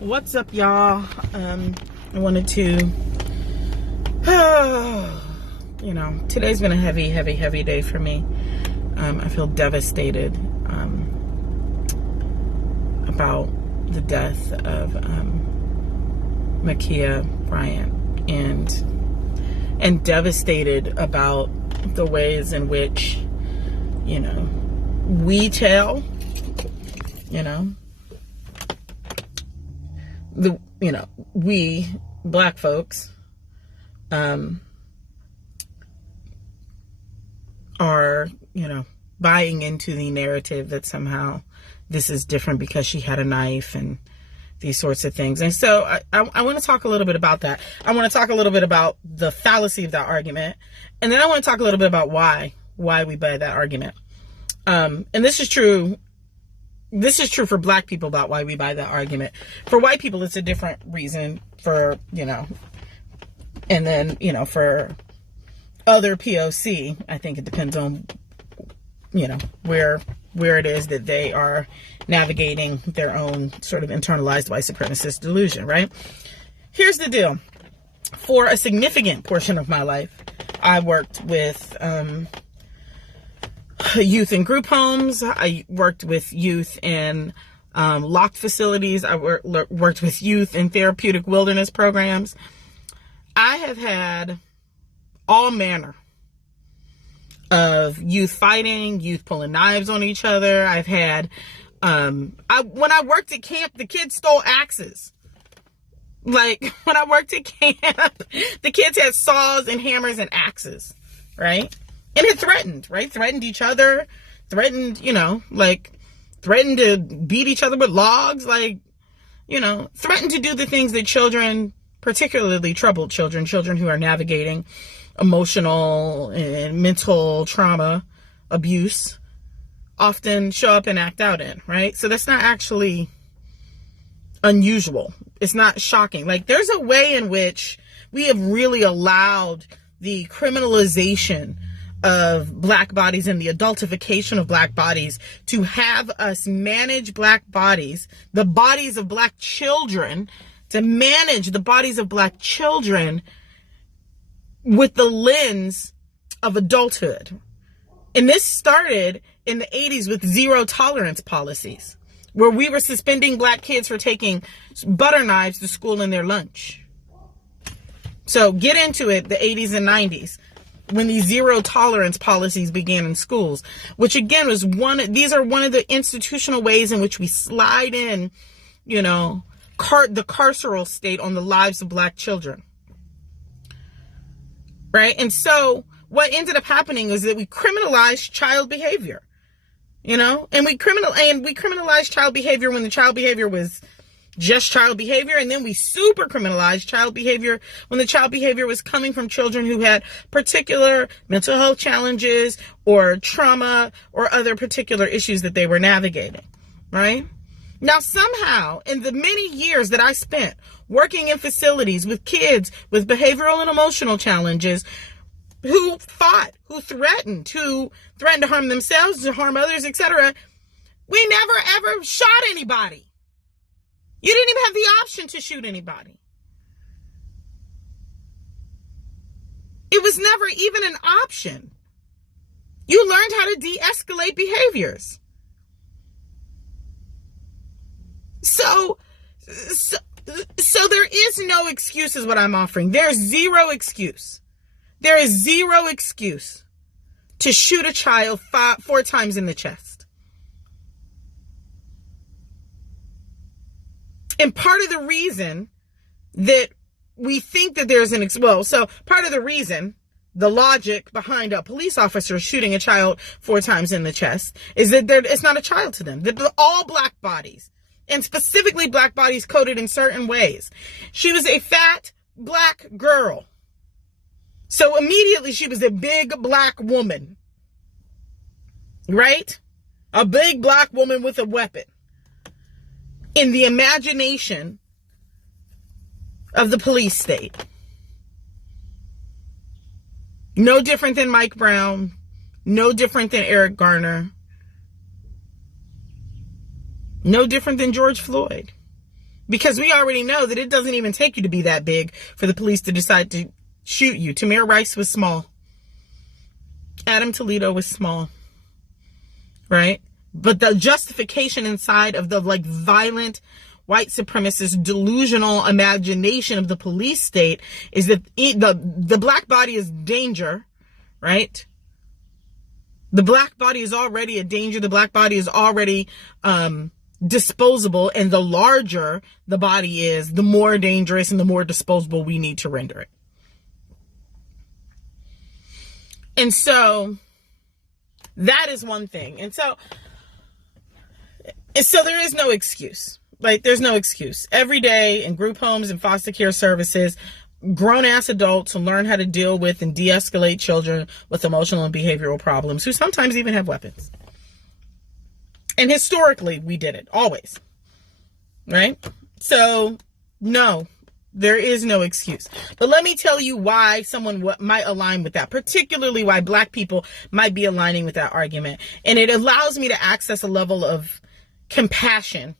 What's up, y'all? I wanted to, today's been a heavy day for me. I feel devastated about the death of Ma'Khia Bryant, and devastated about the ways in which, we black folks are, buying into the narrative that somehow this is different because she had a knife and these sorts of things. And so I want to talk a little bit about that. I want to talk a little bit about the fallacy of that argument. And then I want to talk a little bit about why we buy that argument. And this is true for black people about why we buy that argument. For white people, it's a different reason for, and then, for other POC, I think it depends on, where it is that they are navigating their own sort of internalized white supremacist delusion, right? Here's the deal. For a significant portion of my life, I worked with youth in group homes. I worked with youth in locked facilities. I worked with youth in therapeutic wilderness programs. I have had all manner of youth fighting, youth pulling knives on each other. I've had, when I worked at camp, the kids stole axes. Like, when I worked at camp, the kids had saws and hammers and axes, right? And it threatened, right? Threatened each other, threatened to beat each other with logs, threatened to do the things that children, particularly troubled children who are navigating emotional and mental trauma, abuse, often show up and act out in, right? So that's not actually unusual. It's not shocking. Like, there's a way in which we have really allowed the criminalization of black bodies and the adultification of black bodies to have us manage black bodies, the bodies of black children, to manage the bodies of black children with the lens of adulthood. And this started in the 80s with zero tolerance policies, where we were suspending black kids for taking butter knives to school in their lunch. So get into it, the 80s and 90s, when these zero tolerance policies began in schools, which again was these are one of the institutional ways in which we slide in, the carceral state on the lives of black children. Right? And so what ended up happening is that we criminalized child behavior, and we criminalized child behavior when the child behavior was just child behavior. And then we super criminalized child behavior when the child behavior was coming from children who had particular mental health challenges or trauma or other particular issues that they were navigating, right? Now, somehow, in the many years that I spent working in facilities with kids with behavioral and emotional challenges who fought, who threatened to harm themselves, to harm others, etc., we never, ever shot anybody. You didn't even have the option to shoot anybody. It was never even an option. You learned how to de-escalate behaviors. So there is no excuse is what I'm offering. There's zero excuse. There is zero excuse to shoot a child 4 times in the chest. And part of the reason that we think that there's part of the reason, the logic behind a police officer shooting a child 4 times in the chest is that it's not a child to them. They're all black bodies. And specifically black bodies coded in certain ways. She was a fat black girl. So immediately she was a big black woman. Right? A big black woman with a weapon. In the imagination of the police state. No different than Mike Brown. No different than Eric Garner. No different than George Floyd. Because we already know that it doesn't even take you to be that big for the police to decide to shoot you. Tamir Rice was small. Adam Toledo was small. Right? But the justification inside of the violent white supremacist delusional imagination of the police state is that the black body is danger, right? The black body is already a danger. The black body is already disposable, and the larger the body is, the more dangerous and the more disposable we need to render it. And so that is one thing. And so there is no excuse. There's no excuse. Every day in group homes and foster care services, grown-ass adults who learn how to deal with and de-escalate children with emotional and behavioral problems, who sometimes even have weapons. And historically, we did it. Always. Right? So, no. There is no excuse. But let me tell you why someone might align with that, particularly why black people might be aligning with that argument. And it allows me to access a level of compassion,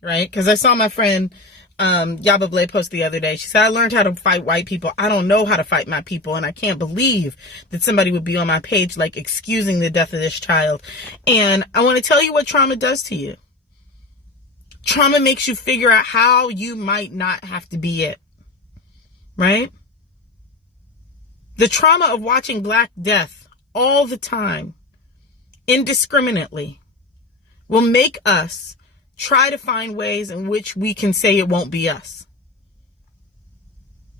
right? Because I saw my friend Yaba Blay post the other day. She said, I learned how to fight white people. I don't know how to fight my people. And I can't believe that somebody would be on my page excusing the death of this child. And I want to tell you what trauma does to you. Trauma makes you figure out how you might not have to be it, right? The trauma of watching Black death all the time, indiscriminately, will make us try to find ways in which we can say it won't be us.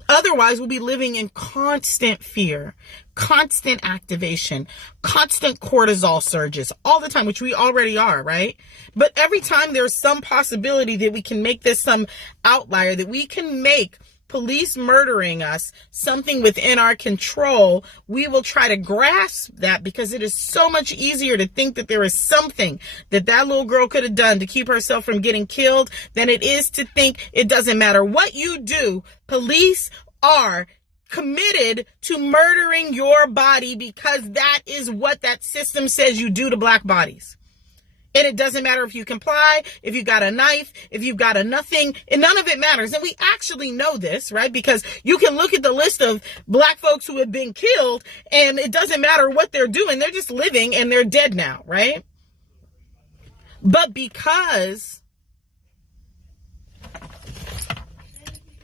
Otherwise, we'll be living in constant fear, constant activation, constant cortisol surges all the time, which we already are, right? But every time there's some possibility that we can make this some outlier, that we can make police murdering us something within our control, we will try to grasp that, because it is so much easier to think that there is something that little girl could have done to keep herself from getting killed than it is to think it doesn't matter what you do. Police are committed to murdering your body because that is what that system says you do to Black bodies. And it doesn't matter if you comply, if you got a knife, if you've got a nothing, and none of it matters. And we actually know this, right? Because you can look at the list of Black folks who have been killed, and it doesn't matter what they're doing. They're just living and they're dead now, right? But because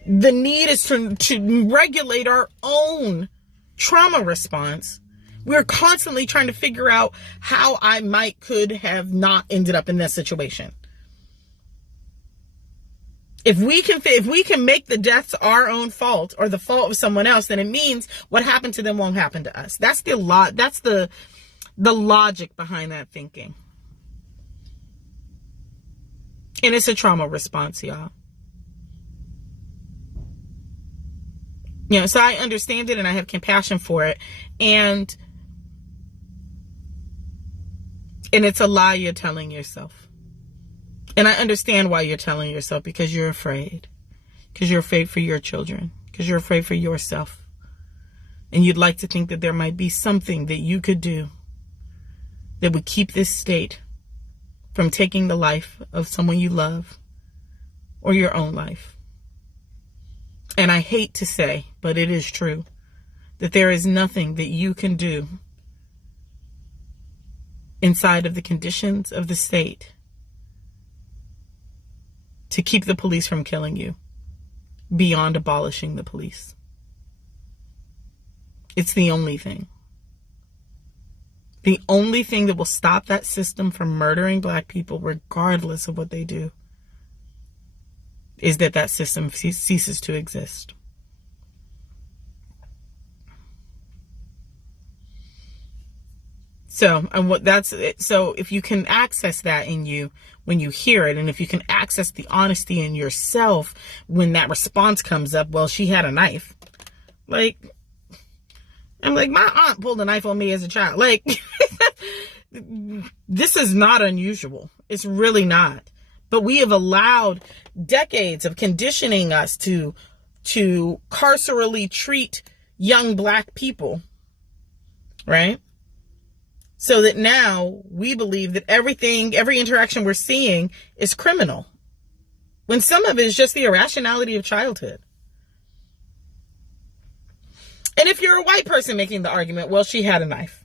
the need is to regulate our own trauma response, we're constantly trying to figure out how I could have not ended up in this situation. If we can make the deaths our own fault or the fault of someone else, then it means what happened to them won't happen to us. That's the logic behind that thinking. And it's a trauma response, y'all. So I understand it and I have compassion for it. And it's a lie you're telling yourself. And I understand why you're telling yourself, because you're afraid. Because you're afraid for your children. Because you're afraid for yourself. And you'd like to think that there might be something that you could do that would keep this state from taking the life of someone you love or your own life. And I hate to say, but it is true, that there is nothing that you can do inside of the conditions of the state to keep the police from killing you beyond abolishing the police. It's the only thing. The only thing that will stop that system from murdering Black people, regardless of what they do, is that system ceases to exist. So if you can access that in you when you hear it, and if you can access the honesty in yourself when that response comes up, well, she had a knife. I'm like, my aunt pulled a knife on me as a child. This is not unusual. It's really not. But we have allowed decades of conditioning us to carcerally treat young Black people, right? So that now we believe that every interaction we're seeing is criminal, when some of it is just the irrationality of childhood. And if you're a white person making the argument, well, she had a knife,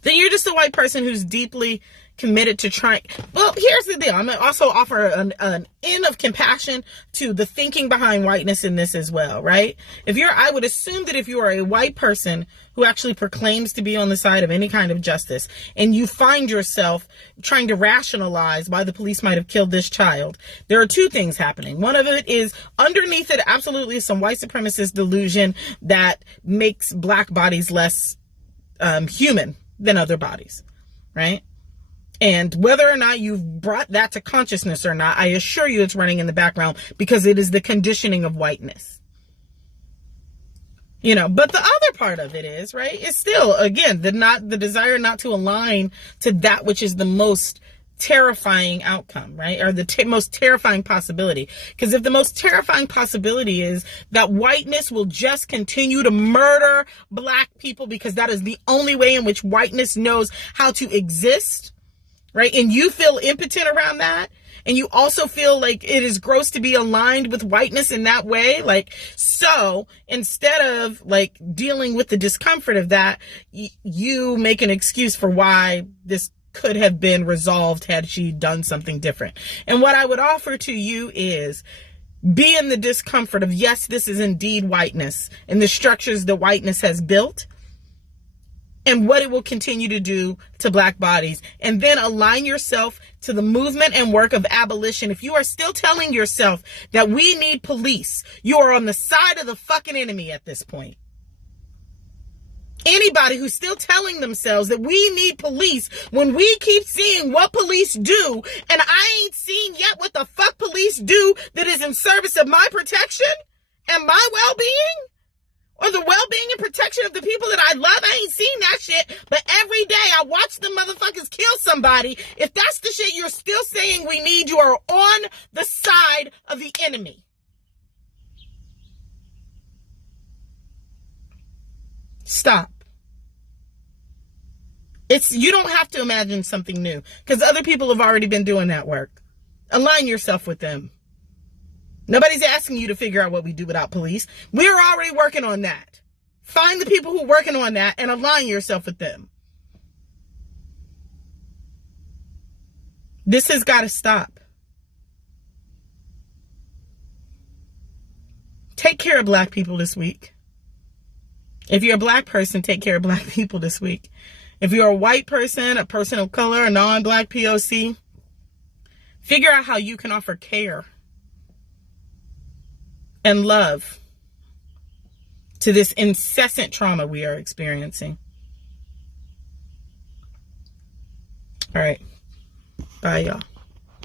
then you're just a white person who's deeply committed to trying. Well, here's the deal. I'm going to also offer an end of compassion to the thinking behind whiteness in this as well, right? I would assume that if you are a white person who actually proclaims to be on the side of any kind of justice, and you find yourself trying to rationalize why the police might have killed this child, there are two things happening. One of it is underneath it absolutely is some white supremacist delusion that makes black bodies less human than other bodies, right? And whether or not you've brought that to consciousness or not, I assure you it's running in the background because it is the conditioning of whiteness. But the other part of it is, right, is still, again, the desire not to align to that which is the most terrifying outcome, right? Or the most terrifying possibility. Because if the most terrifying possibility is that whiteness will just continue to murder black people because that is the only way in which whiteness knows how to exist, right? And you feel impotent around that. And you also feel like it is gross to be aligned with whiteness in that way. So instead of dealing with the discomfort of that, you make an excuse for why this could have been resolved had she done something different. And what I would offer to you is be in the discomfort of, yes, this is indeed whiteness and the structures that whiteness has built and what it will continue to do to black bodies. And then align yourself to the movement and work of abolition. If you are still telling yourself that we need police, you are on the side of the fucking enemy at this point. Anybody who's still telling themselves that we need police when we keep seeing what police do, and I ain't seen yet what the fuck police do that is in service of my protection and my well-being, or the well-being and protection of the people that I love, I ain't seen that shit. But every day I watch the motherfuckers kill somebody. If that's the shit you're still saying we need, you are on the side of the enemy. Stop. You don't have to imagine something new because other people have already been doing that work. Align yourself with them. Nobody's asking you to figure out what we do without police. We're already working on that. Find the people who are working on that and align yourself with them. This has got to stop. Take care of black people this week. If you're a black person, take care of black people this week. If you're a white person, a person of color, a non-black POC, figure out how you can offer care and love to this incessant trauma we are experiencing. All right. Bye, y'all.